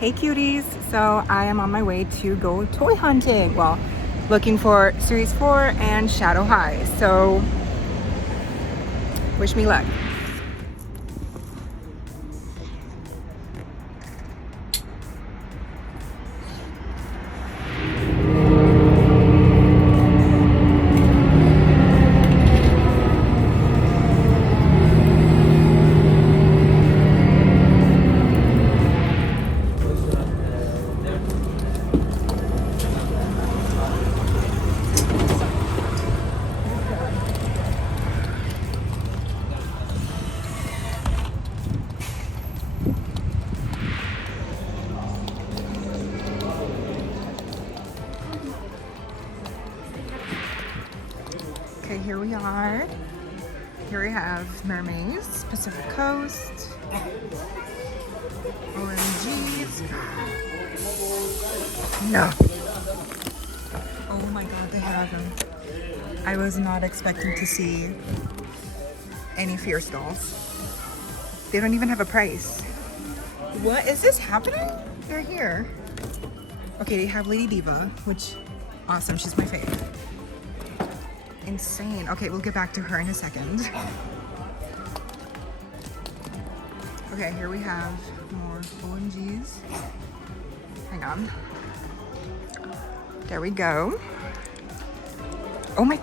Hey cuties, so I am on my way to go toy hunting. Well, looking for Series 4 and Shadow High, so wish me luck. Okay, here we are. Here we have mermaids, Pacific Coast, OMGs. No. Oh my god, they have them. I was not expecting to see any fierce dolls. They don't even have a price. What is this happening? They're here. Okay, they have Lady Diva, which awesome. She's my favorite. Insane. Okay, we'll get back to her in a second. Okay, here we have more OMGs. Hang on. There we go. Oh my,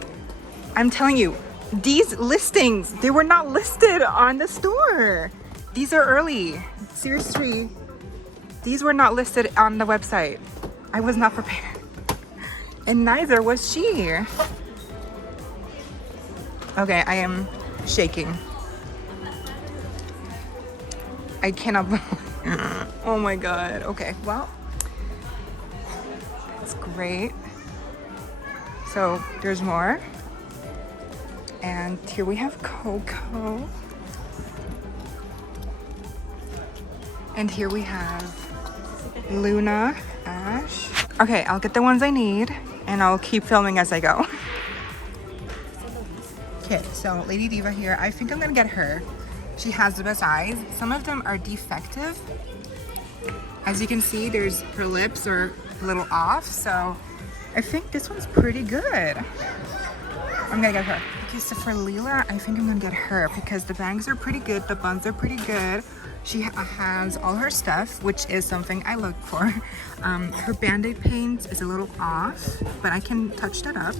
I'm telling you, these listings, they were not listed on the store. These are early. Series 3. These were not listed on the website. I was not prepared. And neither was she. Okay, I am shaking. I cannot. Oh my god. Okay, well, that's great. So there's more. And here we have Coco. And here we have Luna, Ash. Okay, I'll get the ones I need and I'll keep filming as I go. Okay, so Lady Diva here. I think I'm gonna get her. She has the best eyes. Some of them are defective. As you can see, her lips are a little off, so I think this one's pretty good. I'm gonna get her. Okay, so for Leela, I think I'm gonna get her because the bangs are pretty good, the buns are pretty good. She has all her stuff, which is something I look for. Her band-aid paint is a little off, but I can touch that up.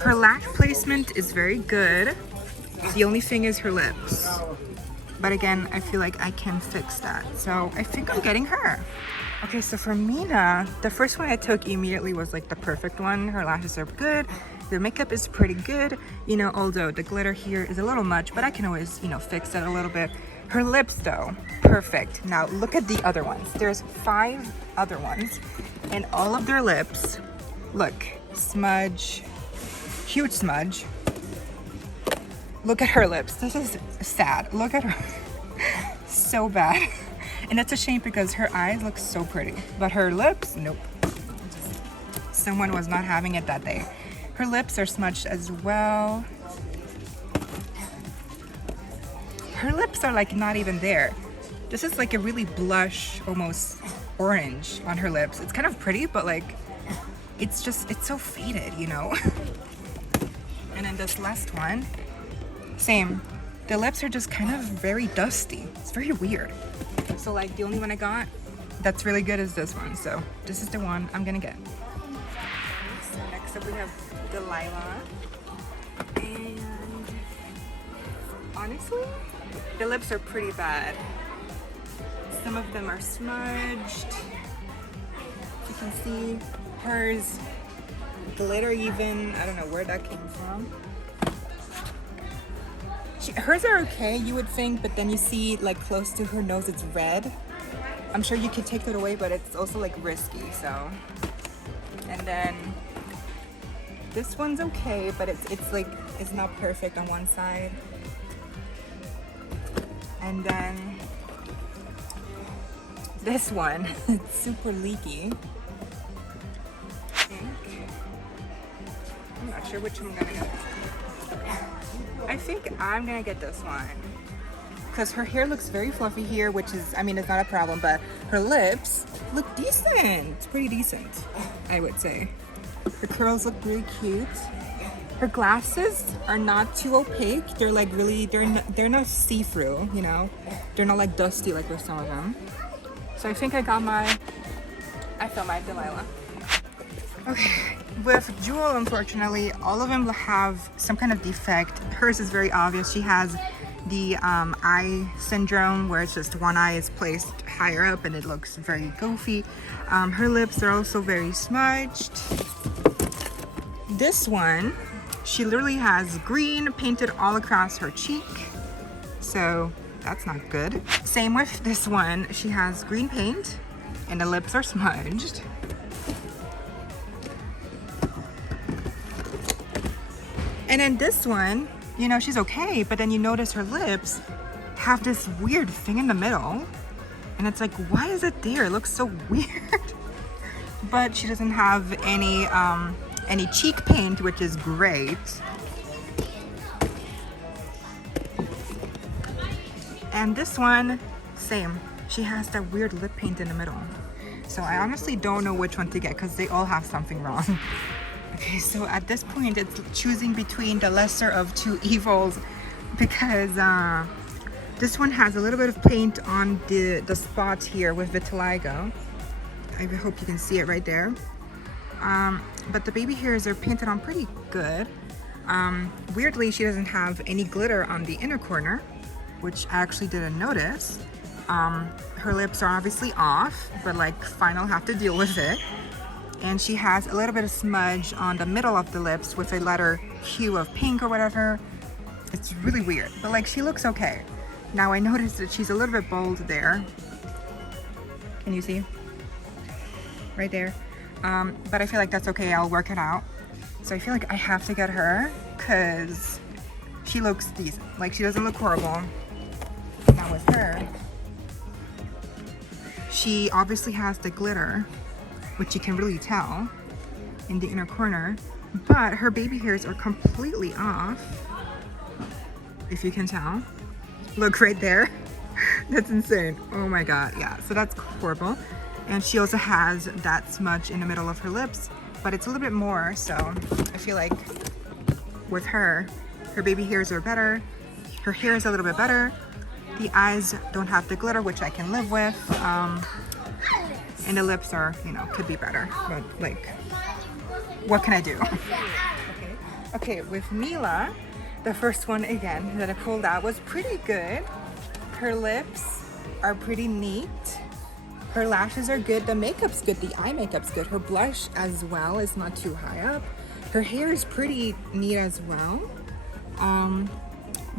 Her lash placement is very good. The only thing is her lips. But again, I feel like I can fix that. So I think I'm getting her. Okay, so for Mina, the first one I took immediately was like the perfect one. Her lashes are good. The makeup is pretty good. You know, although the glitter here is a little much, but I can always, you know, fix it a little bit. Her lips though, perfect. Now look at the other ones. There's 5 other ones and all of their lips, look, smudge, huge smudge. Look at her lips. This is sad. Look at her. So bad. And that's a shame because her eyes look so pretty. But her lips, nope. Someone was not having it that day. Her lips are smudged as well. Her lips are like not even there. This is like a really blush, almost orange on her lips. It's kind of pretty, but like, it's so faded, you know? And then this last one, same. The lips are just kind of very dusty. It's very weird. So like the only one I got that's really good is this one. So this is the one I'm gonna get. So next up we have Delilah. And honestly, the lips are pretty bad. Some of them are smudged. You can see hers glitter even. I don't know where that came from. Hers are okay, you would think, but then you see like close to her nose it's red. I'm sure you could take that away, but it's also like risky, so. And then this one's okay, but it's like, it's not perfect on one side. And then this one, it's super leaky. I'm not sure which one I'm gonna get. I think I'm gonna get this one because her hair looks very fluffy here, which is, I mean, it's not a problem, but her lips look decent. Pretty decent, I would say. Her curls look really cute. Her glasses are not too opaque. They're like really, they're not see-through, you know? They're not like dusty like with some of them. So I think I felt my Delilah. Okay, with Jewel, unfortunately, all of them have some kind of defect. Hers is very obvious. She has the eye syndrome, where it's just one eye is placed higher up and it looks very goofy. Her lips are also very smudged. This one, she literally has green painted all across her cheek, so that's not good. Same with this one. She has green paint and the lips are smudged. And then this one, you know, she's okay, but then you notice her lips have this weird thing in the middle. And it's like, why is it there? It looks so weird. But she doesn't have any cheek paint, which is great. And this one, same. She has that weird lip paint in the middle. So I honestly don't know which one to get because they all have something wrong. Okay, so at this point, it's choosing between the lesser of two evils because this one has a little bit of paint on the spot here with vitiligo. I hope you can see it right there. But the baby hairs are painted on pretty good. Weirdly, she doesn't have any glitter on the inner corner, which I actually didn't notice. Her lips are obviously off, but like fine, I'll have to deal with it. And she has a little bit of smudge on the middle of the lips with a letter hue of pink or whatever. It's really weird, but like she looks okay. Now I noticed that she's a little bit bold there. Can you see? Right there. But I feel like that's okay, I'll work it out. So I feel like I have to get her because she looks decent. Like she doesn't look horrible. Now with her, she obviously has the glitter, which you can really tell in the inner corner, but her baby hairs are completely off, if you can tell. Look right there. That's insane. Oh my god, yeah, so that's horrible. And she also has that smudge in the middle of her lips, but it's a little bit more, so I feel like with her baby hairs are better, her hair is a little bit better, the eyes don't have the glitter, which I can live with, and the lips are, you know, could be better, but like, what can I do? Okay, with Mila, the first one again that I pulled out was pretty good. Her lips are pretty neat. Her lashes are good. The makeup's good. The eye makeup's good. Her blush as well is not too high up. Her hair is pretty neat as well.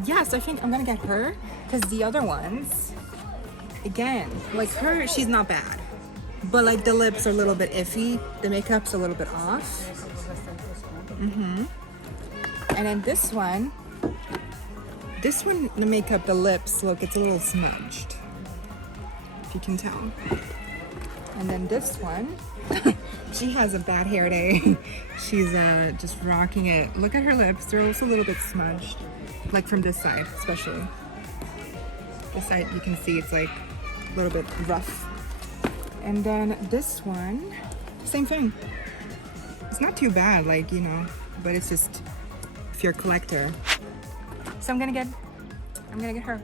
Yes, I think I'm gonna get her because the other ones, again, like her, she's not bad. But like the lips are a little bit iffy. The makeup's a little bit off. And then this one, the makeup, the lips, look, it's a little smudged, if you can tell. And then this one, she has a bad hair day. She's just rocking it. Look at her lips, they're also a little bit smudged. Like from this side, especially. This side, you can see it's like a little bit rough. And then this one, same thing. It's not too bad, like, you know, but it's just if you're a collector. So I'm gonna get her.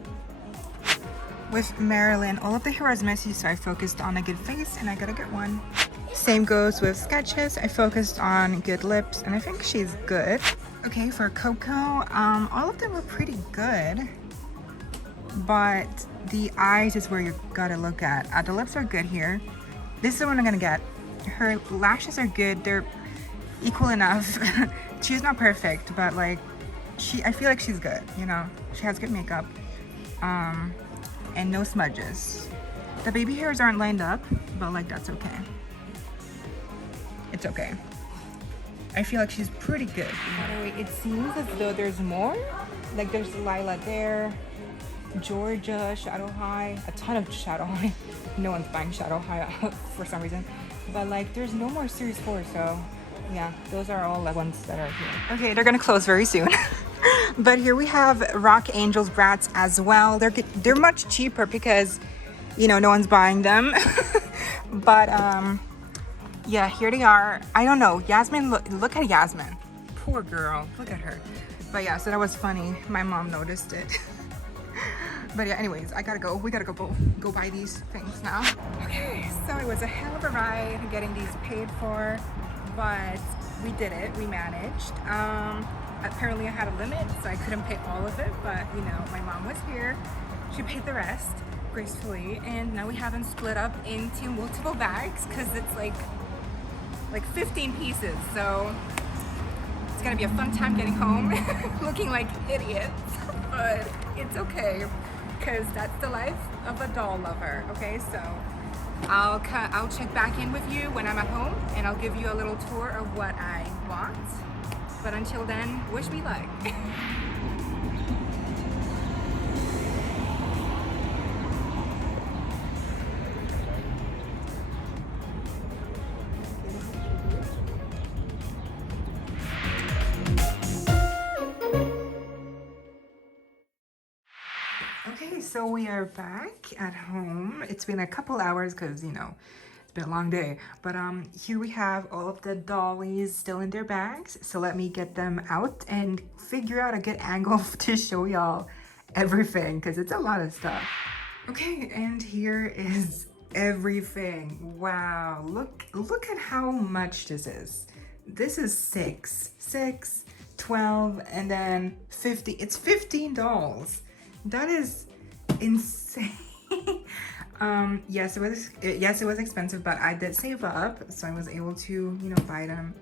With Marilyn, all of the hair is messy, so I focused on a good face and I gotta get one. Same goes with Sketches. I focused on good lips and I think she's good. Okay, for Coco, all of them were pretty good, but the eyes is where you gotta look at. The lips are good here. This is the one I'm gonna get. Her lashes are good. They're equal enough. She's not perfect, but like, I feel like she's good, you know? She has good makeup, and no smudges. The baby hairs aren't lined up, but like, that's okay. It's okay. I feel like she's pretty good. By the way, it seems as though there's more. Like there's Lila there, Georgia, Shadow High, a ton of Shadow High. No one's buying Shadow High for some reason. But like there's no more Series 4, so yeah, those are all the ones that are here. Okay, they're gonna close very soon. But here we have Rock Angels Brats as well. They're much cheaper because, you know, no one's buying them. But yeah, here they are. I don't know, Yasmin, look at Yasmin, poor girl, look at her. But yeah, so that was funny, my mom noticed it. But yeah, anyways, I gotta go. We gotta go buy these things now. Okay, so it was a hell of a ride getting these paid for, but we did it. We managed. Apparently I had a limit, so I couldn't pay all of it, but you know, my mom was here. She paid the rest gracefully, and now we have them split up into multiple bags because it's like 15 pieces. So it's gonna be a fun time getting home looking like idiots, but it's okay because that's the life of a doll lover. Okay, so I'll check back in with you when I'm at home, and I'll give you a little tour of what I want. But until then, wish me luck. Okay, so we are back at home. It's been a couple hours because, you know, it's been a long day. But here we have all of the dollies still in their bags. So let me get them out and figure out a good angle to show y'all everything because it's a lot of stuff. Okay, and here is everything. Wow, look at how much this is. This is 6, 12, and then 50. It's 15 dolls. That is insane. Yes, it was expensive, but I did save up, so I was able to, you know, buy them.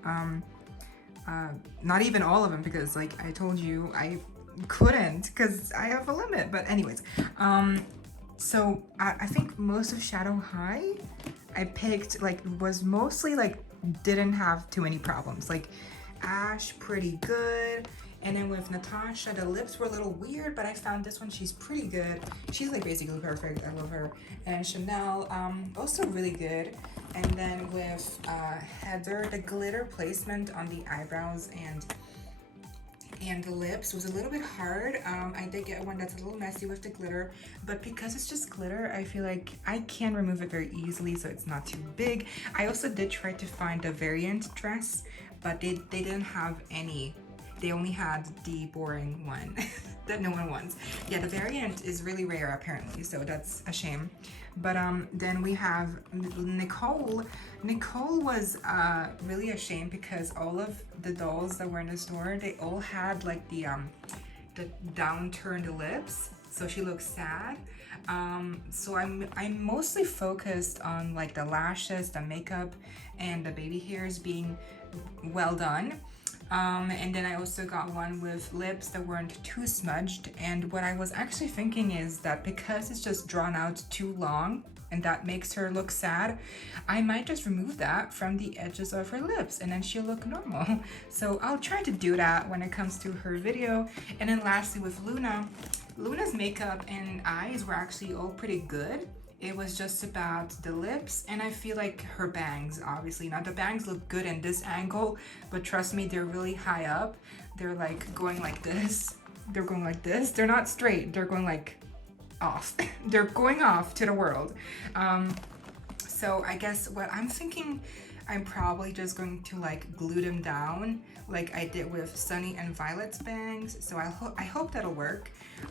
Not even all of them because, like I told you, I couldn't because I have a limit. But anyways, so I think most of Shadow High I picked was mostly didn't have too many problems. Like Ash, pretty good. And then with Natasha, the lips were a little weird, but I found this one, she's pretty good. She's like basically perfect, I love her. And Chanel, also really good. And then with Heather, the glitter placement on the eyebrows and the lips was a little bit hard. I did get one that's a little messy with the glitter, but because it's just glitter, I feel like I can remove it very easily, so it's not too big. I also did try to find a variant dress, but they didn't have any. They only had the boring one that no one wants. Yeah, the variant is really rare apparently, so that's a shame. But then we have Nicole. Nicole was really a shame because all of the dolls that were in the store, they all had like the downturned lips, so she looks sad. So I'm mostly focused on like the lashes, the makeup, and the baby hairs being well done. And then I also got one with lips that weren't too smudged, and what I was actually thinking is that because it's just drawn out too long and that makes her look sad, I might just remove that from the edges of her lips and then she'll look normal. So I'll try to do that when it comes to her video. And then lastly with Luna's makeup and eyes were actually all pretty good. It was just about the lips, and I feel like her bangs, obviously. Now the bangs look good in this angle, but trust me, they're really high up. They're like going like this. They're going like this. They're not straight. They're going like off. They're going off to the world. So I guess what I'm thinking, I'm probably just going to like glue them down like I did with Sunny and Violet's bangs. So I hope that'll work.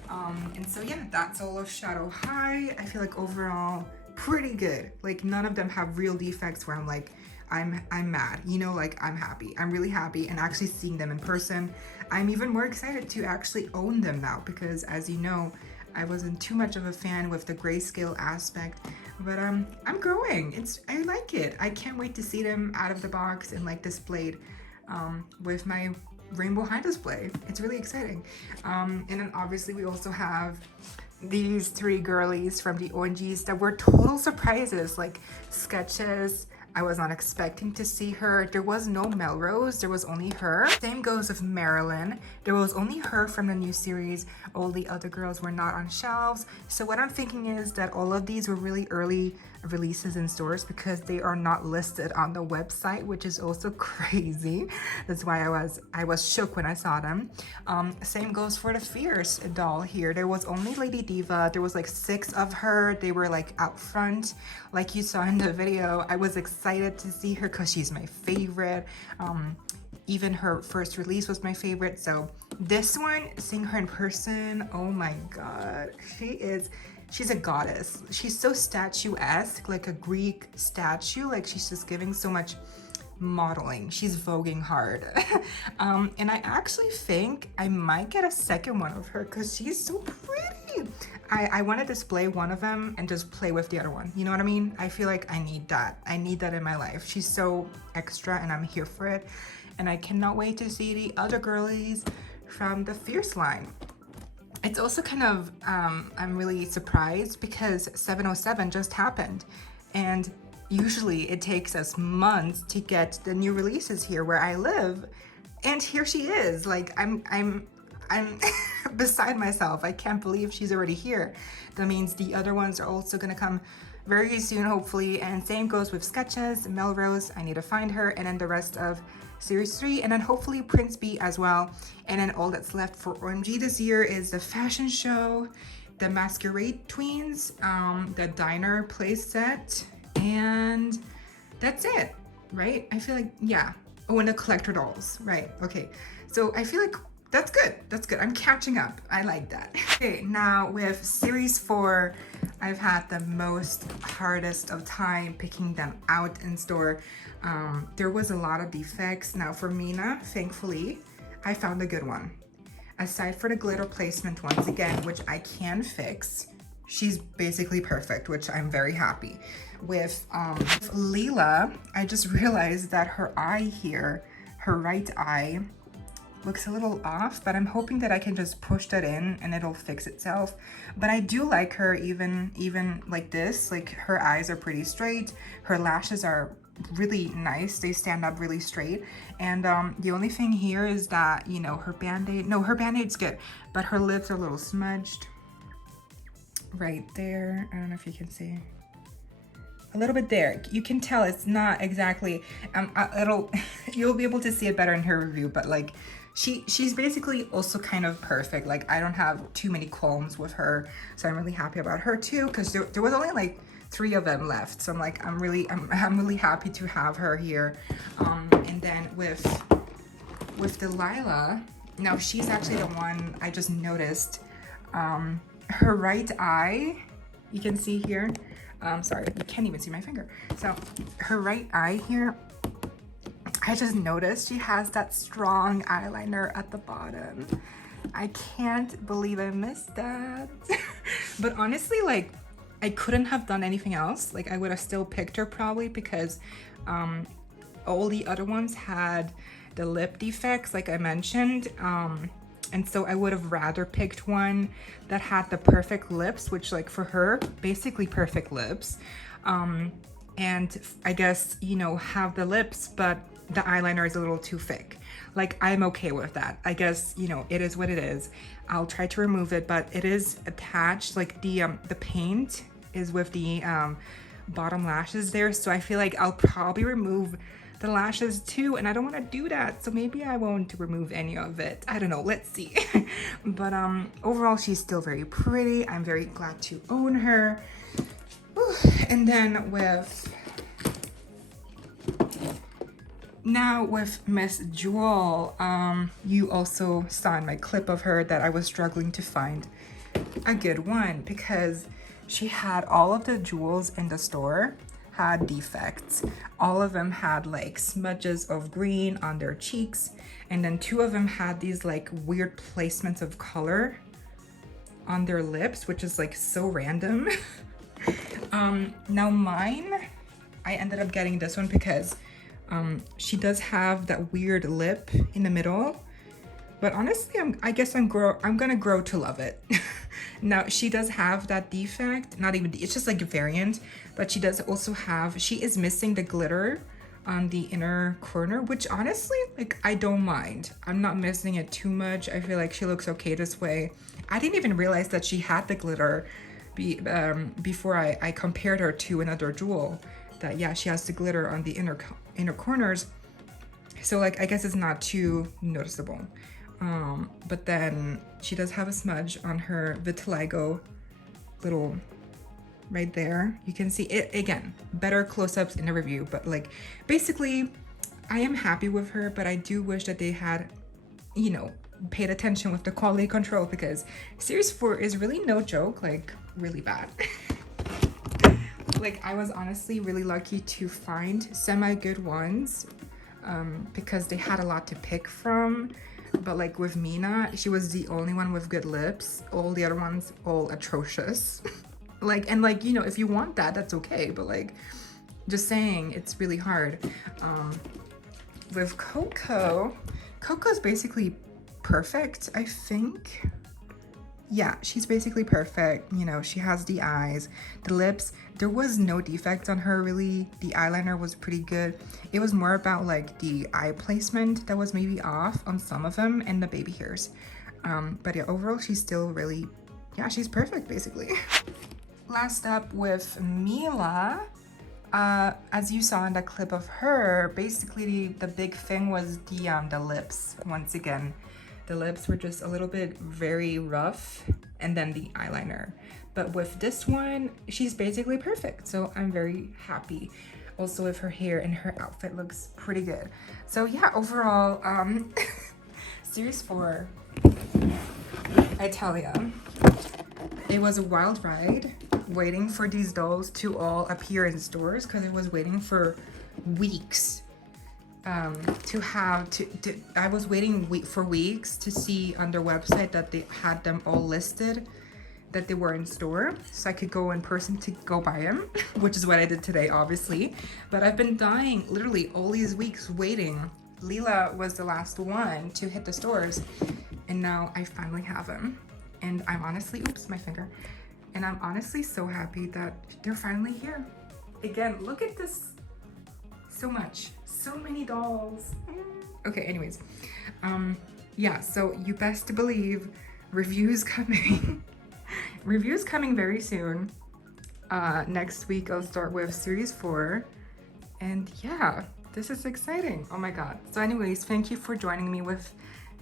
And so yeah, that's all of Shadow High. I feel like overall pretty good. Like none of them have real defects where I'm like, I'm mad, you know, like I'm happy. I'm really happy, and actually seeing them in person, I'm even more excited to actually own them now because as you know, I wasn't too much of a fan with the grayscale aspect, but I'm growing. I like it. I can't wait to see them out of the box and like displayed with my rainbow high display. It's really exciting. And then obviously we also have these three girlies from the ONGs that were total surprises, like Sketches. I was not expecting to see her. There was no Melrose, there was only her. Same goes with Marilyn. There was only her from the new series. All the other girls were not on shelves. So what I'm thinking is that all of these were really early releases in stores because they are not listed on the website, which is also crazy. That's why I was shook when I saw them. Same goes for the Fierce doll here. There was only Lady Diva. There was like 6 of her. They were like out front, like you saw in the video. I was excited to see her because she's my favorite. Even her first release was my favorite. So this one, seeing her in person, oh my god, she's a goddess. She's so statuesque, like a Greek statue. Like she's just giving so much modeling. She's voguing hard. And I actually think I might get a second one of her because she's so pretty. I want to display one of them and just play with the other one. You know what I mean? I feel like I need that. I need that in my life. She's so extra and I'm here for it. And I cannot wait to see the other girlies from the Fierce line. It's also kind of, I'm really surprised because 707 just happened. And usually it takes us months to get the new releases here where I live. And here she is. Like, I'm beside myself. I can't believe she's already here. That means the other ones are also gonna come very soon, hopefully. And same goes with Sketches, Melrose, I need to find her, and then the rest of Series 3, and then hopefully Prince B as well. And then all that's left for OMG this year is the fashion show, the Masquerade Tweens, the diner play set, and that's it, right? I feel like, yeah. Oh, and the collector dolls, right? Okay, so I feel like that's good. That's good. I'm catching up. I like that. Okay, now with Series 4, I've had the hardest of time picking them out in store. There was a lot of defects. Now for Mina, thankfully, I found a good one. Aside for the glitter placement once again, which I can fix, she's basically perfect, which I'm very happy. With Leela, I just realized that her eye here, her right eye, looks a little off, but I'm hoping that I can just push that in and it'll fix itself. But I do like her even like this. Like her eyes are pretty straight, her lashes are really nice, they stand up really straight. And the only thing here is that, you know, her band-aid, no, her band-aid's good, but her lips are a little smudged right there. I don't know if you can see a little bit there. You can tell it's not exactly you'll be able to see it better in her review, but like she's basically also kind of perfect. Like I don't have too many qualms with her, so I'm really happy about her too, because there was only like 3 of them left, so I'm like I'm really happy to have her here. And then with Delilah, now she's actually the one I just noticed, her right eye, you can see here, sorry, you can't even see my finger. So her right eye here, I just noticed she has that strong eyeliner at the bottom. I can't believe I missed that. But honestly, like, I couldn't have done anything else. Like, I would have still picked her probably, because all the other ones had the lip defects, like I mentioned. And so I would have rather picked one that had the perfect lips, which, like, for her, basically perfect lips. And I guess, you know, have the lips, but the eyeliner is a little too thick. Like, I'm okay with that. I guess, you know, it is what it is. I'll try to remove it, but it is attached. Like, the paint is with the bottom lashes there, so I feel like I'll probably remove the lashes too, and I don't want to do that, so maybe I won't remove any of it. I don't know, let's see. But overall, she's still very pretty. I'm very glad to own her. Whew. And then with Miss Jewel, you also saw in my clip of her that I was struggling to find a good one, because she had all of the jewels in the store had defects. All of them had like smudges of green on their cheeks, and then 2 of them had these like weird placements of color on their lips, which is like so random. Now mine, I ended up getting this one because she does have that weird lip in the middle, but honestly, I guess I'm gonna grow to love it. Now she does have that defect, not even, it's just like a variant, but she does also have, she is missing the glitter on the inner corner, which honestly, like, I don't mind. I'm not missing it too much. I feel like she looks okay this way. I didn't even realize that she had the glitter before I compared her to another jewel, that yeah, she has the glitter on the inner corners, so like I guess it's not too noticeable. But then she does have a smudge on her vitiligo little right there. You can see it again, better close-ups in the review, but like basically I am happy with her, but I do wish that they had, you know, paid attention with the quality control, because series 4 is really no joke, like really bad. Like I was honestly really lucky to find semi-good ones, because they had a lot to pick from. But like with Mina, she was the only one with good lips. All the other ones, all atrocious. Like, and like, you know, if you want that, that's okay. But like, just saying, it's really hard. With Coco, Coco's basically perfect, I think. Yeah, she's basically perfect. You know, she has the eyes, the lips. There was no defect on her, really. The eyeliner was pretty good. It was more about like the eye placement that was maybe off on some of them, and the baby hairs. But yeah, overall, she's still really, yeah, she's perfect, basically. Last up with Mila. As you saw in the clip of her, basically the big thing was the lips. Once again, the lips were just a little bit very rough, and then the eyeliner. But with this one, she's basically perfect, so I'm very happy. Also with her hair, and her outfit looks pretty good. So yeah, overall, series 4, I tell ya, it was a wild ride waiting for these dolls to all appear in stores, because it was waiting for weeks. I was waiting for weeks to see on their website that they had them all listed, that they were in store, so I could go in person to go buy them, which is what I did today, obviously. But I've been dying literally all these weeks waiting. Leela was the last one to hit the stores, and now I finally have them. And I'm honestly, oops, my finger. And I'm honestly so happy that they're finally here. Again, look at this. So much, so many dolls. Okay, anyways, yeah, so you best believe reviews coming. Reviews coming very soon. Next week I'll start with series 4, and yeah, this is exciting. Oh my god. So anyways, thank you for joining me with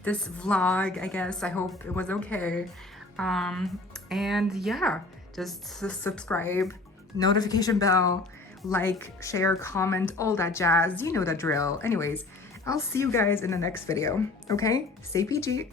this vlog, I guess. I hope it was okay. And yeah, just subscribe, notification bell, like, share, comment, all that jazz. You know the drill. Anyways, I'll see you guys in the next video, okay? Stay PG.